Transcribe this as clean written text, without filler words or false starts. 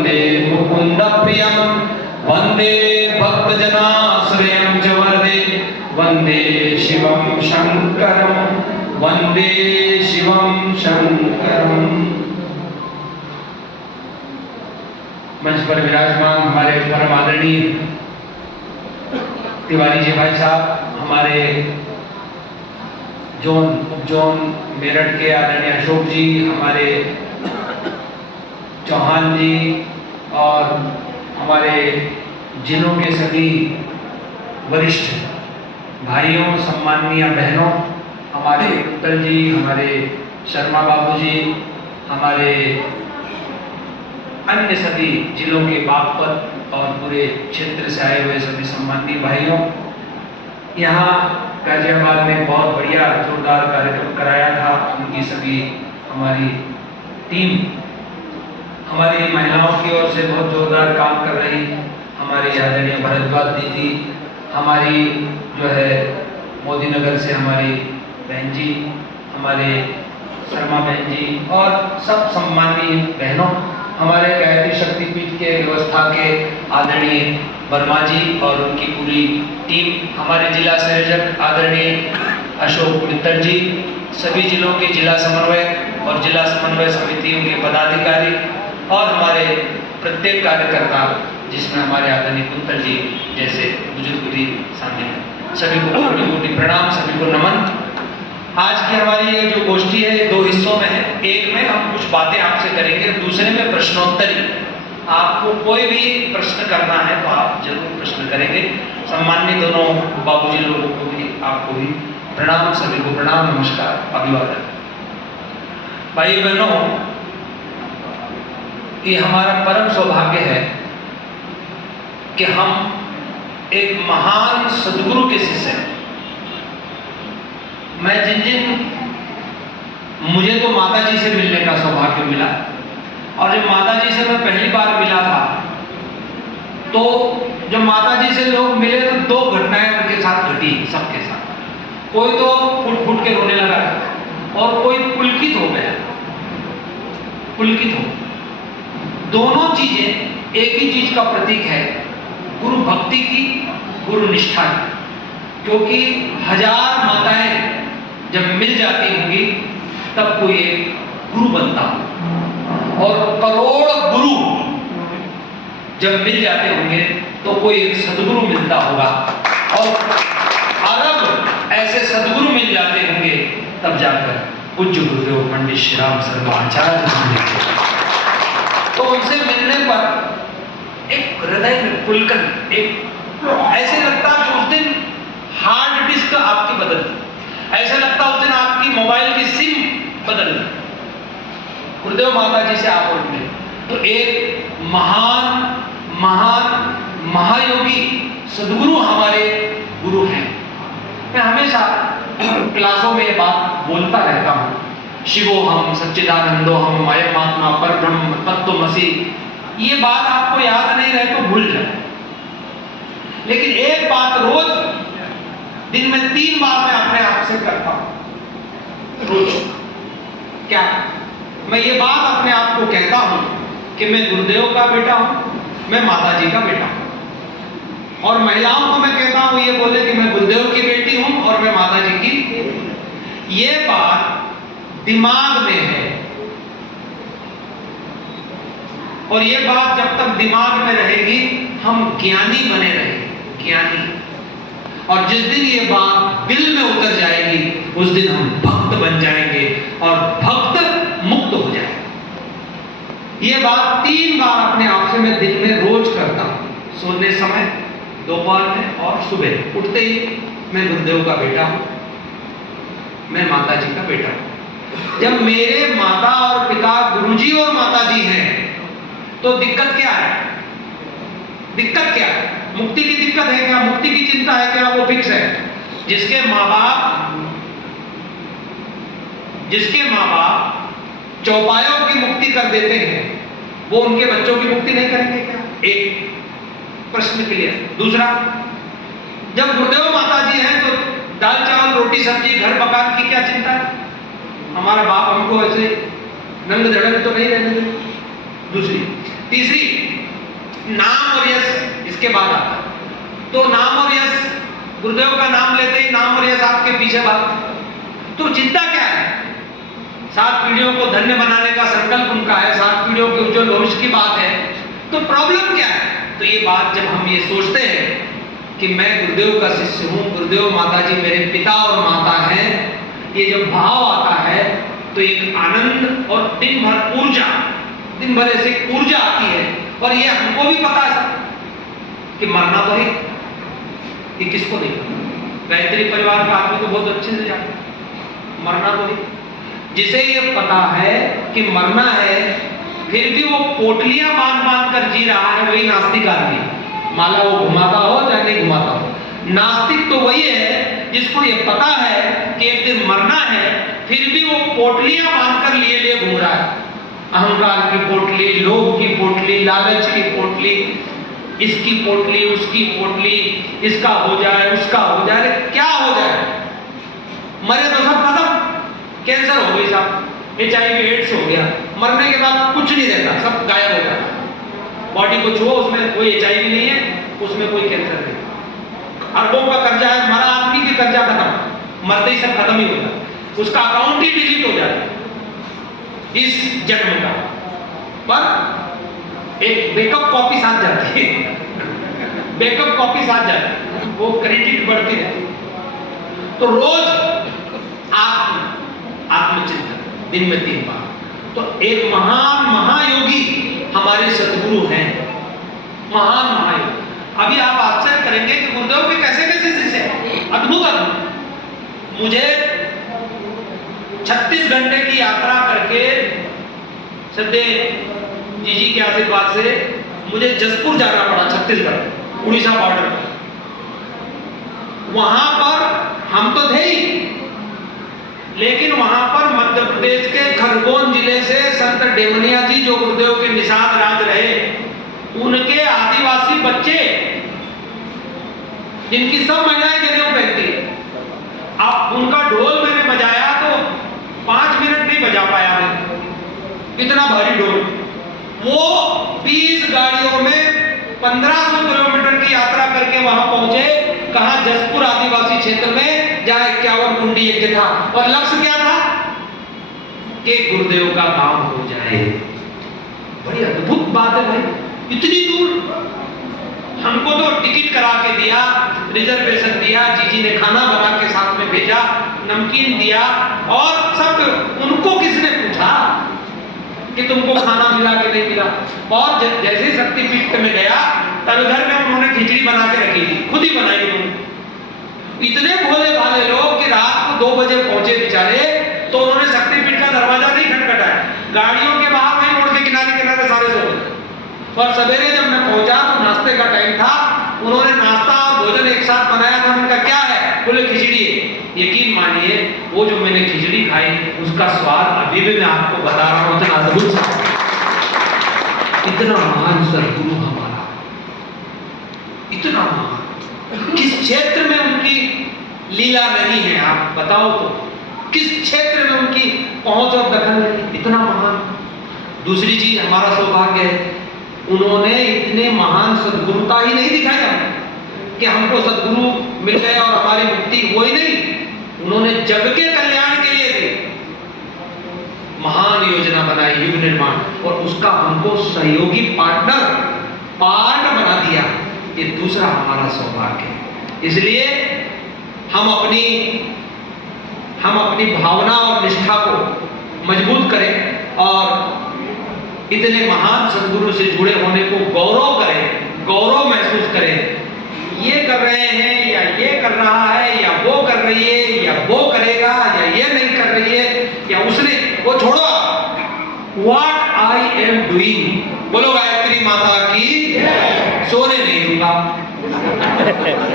वंदे मुकुंद प्रियम वंदे भक्तजनाश्रयं च वरदे वंदे शिवं शंकरं वंदे शिवं शंकरं। मंच पर विराजमान हमारे परम आदरणीय तिवारी जी भाई साहब, हमारे जोन उप जोन मेरठ के आदरणीय अशोक जी, हमारे चौहान जी और हमारे जिलों के सभी वरिष्ठ भाइयों, सम्माननीय बहनों, हमारे उत्तल जी, हमारे शर्मा बाबू जी, हमारे अन्य सभी जिलों के बागपत और पूरे क्षेत्र से आए हुए सभी सम्माननीय भाइयों, यहाँ गाजियाबाद में बहुत बढ़िया जोरदार कार्यक्रम कराया था। उनकी सभी हमारी टीम हमारी महिलाओं की ओर से बहुत जोरदार काम कर रही, हमारी आदरणीय भरद्वाज दीदी, हमारी जो है मोदी नगर से हमारी बहन जी, हमारे शर्मा बहन जी और सब सम्माननीय बहनों, हमारे गायत्री शक्तिपीठ के व्यवस्था के आदरणीय वर्मा जी और उनकी पूरी टीम, हमारे जिला संयोजक आदरणीय अशोक मित्तर जी, सभी जिलों के जिला समन्वयक और जिला समन्वय समितियों के पदाधिकारी और हमारे प्रत्येक कार्यकर्ता, जिसमें हमारे आदरणीय कुंतल जी जैसे बुजुर्ग भी शामिल हैं, सभी को कोटि कोटि प्रणाम, सभी को नमन। आज की हमारी ये जो गोष्ठी है दो हिस्सों में है। एक में हम कुछ बातें आपसे करेंगे, दूसरे में प्रश्नोत्तरी। आपको कोई भी प्रश्न करना है तो आप जरूर प्रश्न करेंगे। सम्माननीय दोनों बाबूजी लोगों को भी, आपको भी प्रणाम, सभी को प्रणाम, नमस्कार, अभिवादन। भाई बहनों, ये हमारा परम सौभाग्य है कि हम एक महान सदगुरु के शिष्य हैं। मैं मुझे तो माता जी से मिलने का सौभाग्य मिला, और जब माता जी से मैं पहली बार मिला था तो जब माता जी से लोग मिले तो दो घटनाएं उनके साथ घटी, सबके साथ। कोई तो फुट फुट के रोने लगा और कोई पुलकित हो गया, पुलकित हो। दोनों चीजें एक ही चीज का प्रतीक है, गुरु भक्ति की, गुरु निष्ठा की। क्योंकि हजार माताएं जब मिल जाती होंगी तब कोई एक गुरु बनता, और करोड़ गुरु जब मिल जाते होंगे तो कोई एक सदगुरु मिलता होगा, और अरब ऐसे सदगुरु मिल जाते होंगे तब जाकर पूज्य गुरुदेव पंडित श्री राम शर्मा आचार्य, तो उनसे मिलने पर एक हृदय में पुलकन, एक ऐसे लगता कि उस दिन हार्ड डिस्क आपकी बदलती, ऐसा लगता उस दिन आपकी मोबाइल की सिम बदल गई, गुरुदेव माता जी से आप उठे। तो एक महान महान महायोगी सदगुरु हमारे गुरु हैं। मैं हमेशा क्लासों में ये बात बोलता रहता हूँ, शिवो हम सच्चिदानंदो हम अयमात्मा परब्रह्म तत्त्वमसि। ये बात आपको याद नहीं रहे तो भूल जाए, लेकिन एक बात रोज दिन में 3 बार मैं अपने आप से करता हूं रोज। क्या? मैं ये बात अपने आप को कहता हूं कि मैं गुरुदेव का बेटा हूं, मैं माता जी का बेटा हूं। और महिलाओं को मैं कहता हूं ये बोले कि मैं गुरुदेव की बेटी हूं और मैं माता जी की। ये बात दिमाग में है, और ये बात जब तक दिमाग में रहेगी हम ज्ञानी बने रहेंगे, ज्ञानी। और जिस दिन ये बात दिल में उतर जाएगी उस दिन हम भक्त बन जाएंगे और भक्त मुक्त हो जाएंगे। ये बात 3 बार अपने आप से मैं दिन में रोज करता हूं, सोने समय, दोपहर में और सुबह उठते ही। मैं गुरुदेव का बेटा हूं, मैं माता जी का बेटा हूं। जब मेरे माता और पिता गुरुजी और माता जी हैं तो दिक्कत क्या है? दिक्कत क्या है? मुक्ति की दिक्कत है क्या? मुक्ति की चिंता है क्या? वो फिक्स है। जिसके माँ बाप चौपायों की मुक्ति कर देते हैं वो उनके बच्चों की मुक्ति नहीं करेंगे क्या? एक प्रश्न क्लियर। दूसरा, जब गुरुदेव माता जी हैं तो दाल चावल रोटी सब्जी घर मकान की क्या चिंता है? हमारा बाप हमको ऐसे नंग धड़ंग तो नहीं रहने देते। दूसरी, तीसरी, नाम और यश इसके बाद आता है। तो नाम और यश, गुरुदेव का नाम लेते ही नाम और यश आपके पीछे भाग। तो चिंता क्या है? 7 पीढ़ियों को धन्य बनाने का संकल्प उनका है, 7 पीढ़ियों के उज्जवल भविष्य की बात है। तो प्रॉब्लम क्या है? तो ये बात जब हम ये सोचते हैं कि मैं गुरुदेव का शिष्य हूँ, गुरुदेव माता जी मेरे पिता और माता हैं, ये जब भाव आता है तो एक आनंद और दिन भर ऊर्जा, दिन भर ऐसे ऊर्जा आती है। और ये हमको भी पता है कि मरना तो है, ये किसको नहीं पता? गायत्री परिवार का आदमी तो बहुत अच्छे से जानता है, मरना तो है। जिसे ये पता है कि मरना है, फिर भी वो पोटलियां बांध बांध कर जी रहा है, वही नास्तिक आदमी है। माला वो घुमाता हो चाहे नहीं घुमाता हो, नास्तिक तो वही है जिसको ये पता है कि एक दिन मरना है, फिर भी वो पोटलियां बांधकर लिए घूम रहा है। अहंकार की पोटली, लोभ की पोटली, लालच की पोटली, इसकी पोटली, उसकी पोटली, इसका हो जाए, उसका हो जाए, क्या हो जाए? मरे तो सब खत्म, कैंसर हो गई साहब, HIV एड्स हो गया, मरने के बाद कुछ नहीं रहता, सब गायब हो जाता। बॉडी को छुओ, उसमें कोई HIV नहीं है, उसमें कोई कैंसर नहीं। अरबों का कर्जा है, मरा आदमी की कर्जा खत्म, मरते ही सब खत्म ही होता, उसका अकाउंट ही डिलीट हो जाता है इस जन्म का। पर एक बैकअप कॉपी साथ जाती है, बैकअप कॉपी साथ जाती है, वो क्रेडिट बढ़ती रहती है। तो रोज आत्मचिंतन दिन में 3 बार। तो एक महान महायोगी हमारे सदगुरु हैं, महान महायोगी। अभी आप आश्चर्य करेंगे कि गुरुदेव के कैसे कैसे शिष्य हैं, अद्भुत अद्भुत। मुझे 36 घंटे की यात्रा करके सद्य जीजी के आशीर्वाद से मुझे जसपुर जाना पड़ा, छत्तीसगढ़ उड़ीसा बॉर्डर पर। वहां पर हम तो थे ही, लेकिन वहां पर मध्य प्रदेश के खरगोन जिले से संत डेमनिया जी जो गुरुदेव के निषाद राज रहे, उनके आदिवासी बच्चे जिनकी सब महिलाएं जनेऊ पहनती, अब उनका ढोल मैंने बजाया तो 5 मिनट नहीं बजा पाया मैं, इतना भारी ढोल। वो 20 गाड़ियों में 1500 किलोमीटर की यात्रा करके वहां पहुंचे, कहा जसपुर आदिवासी क्षेत्र में, जहां 51 कुंडी यज्ञ था। और लक्ष्य क्या था? कि गुरुदेव का काम हो जाए। बड़ी अद्भुत बात है भाई, इतनी दूर। हमको तो टिकट करा के दिया, रिजर्वेशन दिया, जीजी ने खाना बना के साथ में भेजा, नमकीन दिया, और सब उनको किसने पूछा कि तुमको खाना मिला कि नहीं मिला। और जैसे ही शक्तिपीठ में गया तब घर में उन्होंने खिचड़ी बना के रखी थी, खुद ही बनाई उन्होंने। इतने भोले भाले लोग कि रात को 2 बजे पहुंचे बेचारे, तो उन्होंने शक्तिपीठ का दरवाजा नहीं खटखटाया, गाड़ियों के बाहर वहीं रोड के किनारे किनारे सारे सो गए। और सवेरे जब मैं पहुंचा तो नाश्ते का टाइम था, उन्होंने नाश्ता और भोजन एक साथ बनाया था। उनका क्या है? बोले खिचड़ी है। यकीन मानिए वो जो मैंने खिचड़ी खाई उसका स्वाद अभी भी मैं आपको बता रहा हूं, इतना अद्भुत, इतना महान सदगुरु हमारा, इतना महान। किस क्षेत्र में उनकी लीला नहीं है आप बताओ तो, किस क्षेत्र में उनकी पहुंच और दखल नहीं, इतना महान। दूसरी चीज हमारा सौभाग्य है, उन्होंने इतने महान सदगुरुता ही नहीं दिखाई हमें कि हमको सदगुरु मिल गए और हमारी मुक्ति वो ही नहीं, उन्होंने जग के कल्याण के लिए भी महान योजना बनाई, युग निर्माण, और उसका हमको सहयोगी पार्ट बना दिया। ये दूसरा हमारा सौभाग्य है। इसलिए हम अपनी भावना और निष्ठा को मजबूत करें और इतने महान सदगुरु से जुड़े होने को गौरव करें, गौरव महसूस करें। ये कर रहे हैं या ये कर रहा है या वो कर रही है या वो करेगा या ये नहीं कर रही है या उसने, वो छोड़ो। What I am doing, बोलो गायत्री माता की, सोने नहीं दूंगा।